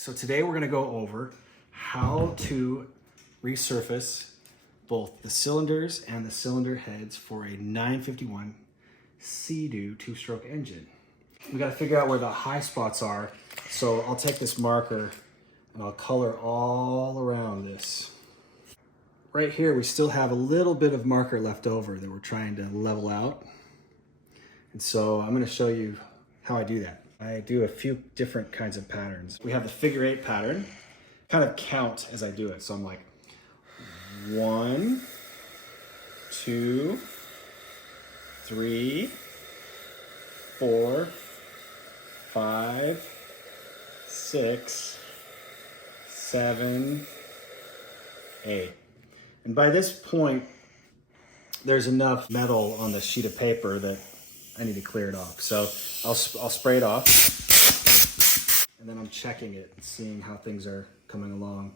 So today we're going to go over how to resurface both the cylinders and the cylinder heads for a 951 SeaDoo two-stroke engine. We got to figure out where the high spots are. So I'll take this marker and I'll color all around this. Right here, we still have a little bit of marker left over that we're trying to level out. And so I'm going to show you how I do that. I do a few different kinds of patterns. We have the figure 8 pattern. Kind of count as I do it. So I'm like 1, 2, 3, 4, 5, 6, 7, 8. And by this point, there's enough metal on the sheet of paper that I need to clear it off. So I'll spray it off, and then I'm checking it and seeing how things are coming along.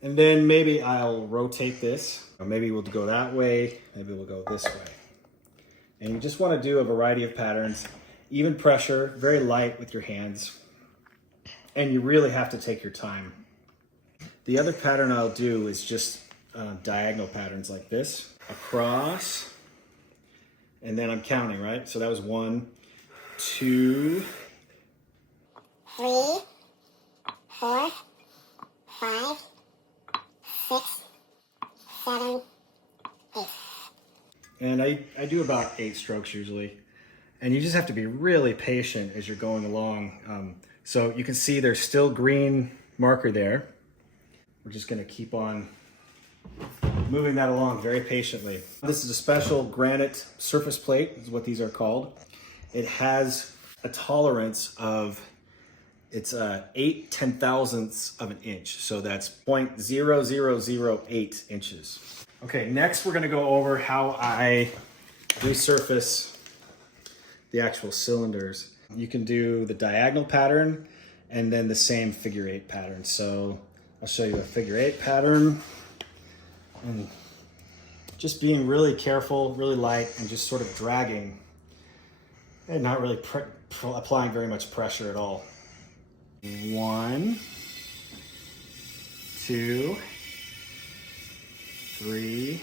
And then maybe I'll rotate this, or maybe we'll go that way, maybe we'll go this way. And you just want to do a variety of patterns, even pressure, very light with your hands. And you really have to take your time. The other pattern I'll do is just diagonal patterns like this, across, and then I'm counting, right? So that was 1, 2, 3, 4, 5, 6, 7, 8. And I do about 8 strokes usually. And you just have to be really patient as you're going along. So you can see there's still green marker there. We're just gonna keep on moving that along very patiently. This is a special granite surface plate, is what these are called. It has a tolerance of, it's 8/10,000ths of an inch. So that's 0.0008 inches. Okay, next we're gonna go over how I resurface the actual cylinders. You can do the diagonal pattern and then the same figure 8 pattern. So I'll show you a figure 8 pattern. And just being really careful, really light, and just sort of dragging and not really applying very much pressure at all. 1, 2, 3,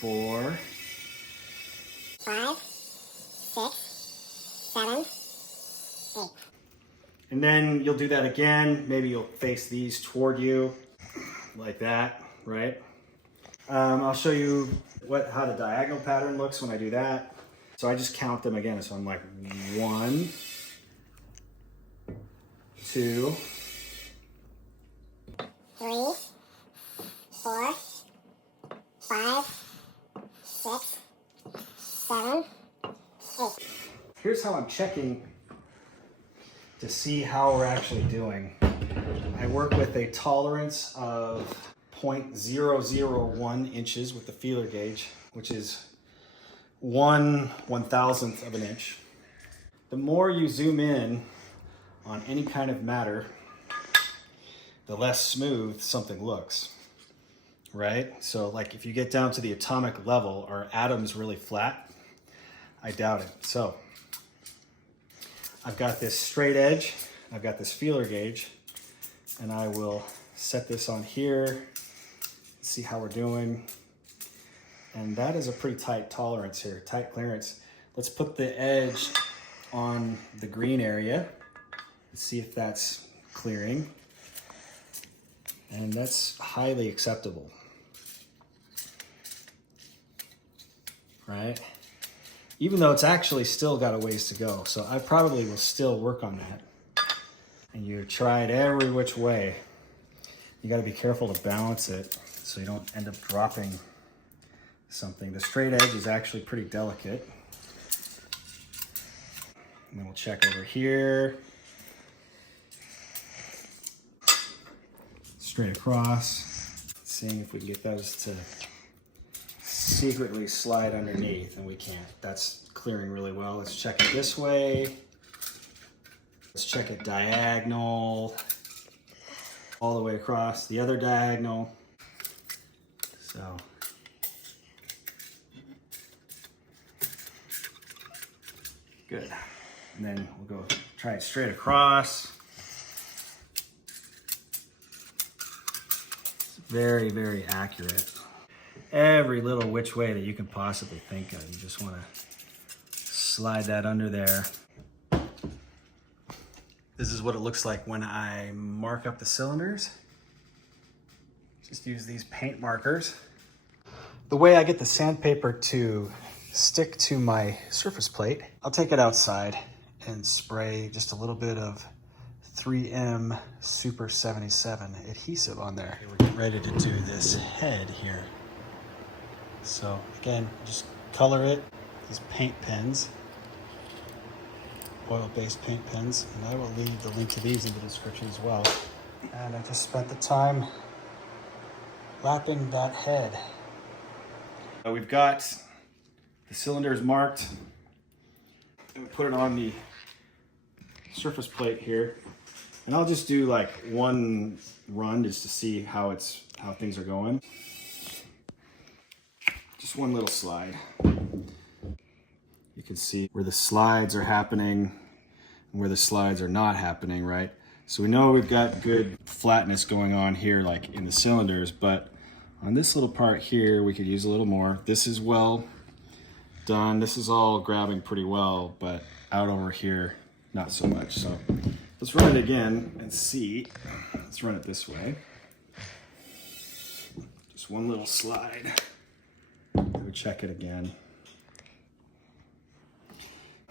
4, 5, 6, 7, 8. And then you'll do that again. Maybe you'll face these toward you like that, right? I'll show you how the diagonal pattern looks when I do that. So I just count them again. So I'm like 1, 2, 3, 4, 5, 6, 7, 8. Here's how I'm checking to see how we're actually doing. I work with a tolerance of 0.001 inches with the feeler gauge, which is 1/1000th of an inch. The more you zoom in on any kind of matter, the less smooth something looks, right? So like if you get down to the atomic level, are atoms really flat? I doubt it. So I've got this straight edge, I've got this feeler gauge, and I will set this on here, see how we're doing. And that is a pretty tight tolerance here, tight clearance. Let's put the edge on the green area and see if that's clearing. And that's highly acceptable, right? Even though it's actually still got a ways to go. So I probably will still work on that. And you try it every which way. You gotta be careful to balance it so you don't end up dropping something. The straight edge is actually pretty delicate. And then we'll check over here. Straight across. Seeing if we can get those to secretly slide underneath, and we can't. That's clearing really well. Let's check it this way. Let's check it diagonal, all the way across, the other diagonal. So good. And then we'll go try it straight across. Very, very accurate. Every little which way that you can possibly think of. You just want to slide that under there. This is what it looks like when I mark up the cylinders. Just use these paint markers. The way I get the sandpaper to stick to my surface plate, I'll take it outside and spray just a little bit of 3M Super 77 adhesive on there. We're getting ready to do this head here. So again, just color it, these paint pens, oil-based paint pens, and I will leave the link to these in the description as well. And I just spent the time wrapping that head. We've got the cylinders marked, and we put it on the surface plate here. And I'll just do like one run just to see how things are going. Just one little slide. You can see where the slides are happening and where the slides are not happening, right? So we know we've got good flatness going on here, like in the cylinders, but on this little part here, we could use a little more. This is well done. This is all grabbing pretty well, but out over here, not so much. So let's run it again and see. Let's run it this way. Just one little slide. We check it again.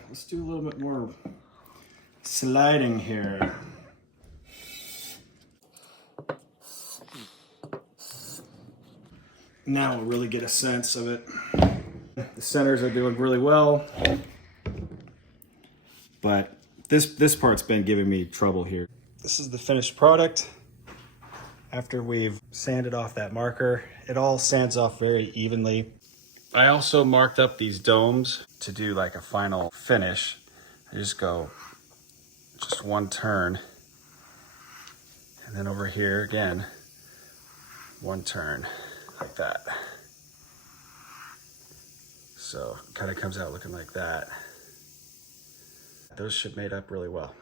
Let's do a little bit more sliding here. Now we'll really get a sense of it. The centers are doing really well, but this part's been giving me trouble here. This is the finished product. After we've sanded off that marker, it all sands off very evenly. I also marked up these domes to do like a final finish. I just go just one turn, and then over here again, one turn like that. So it kind of comes out looking like that. Those should mate up really well.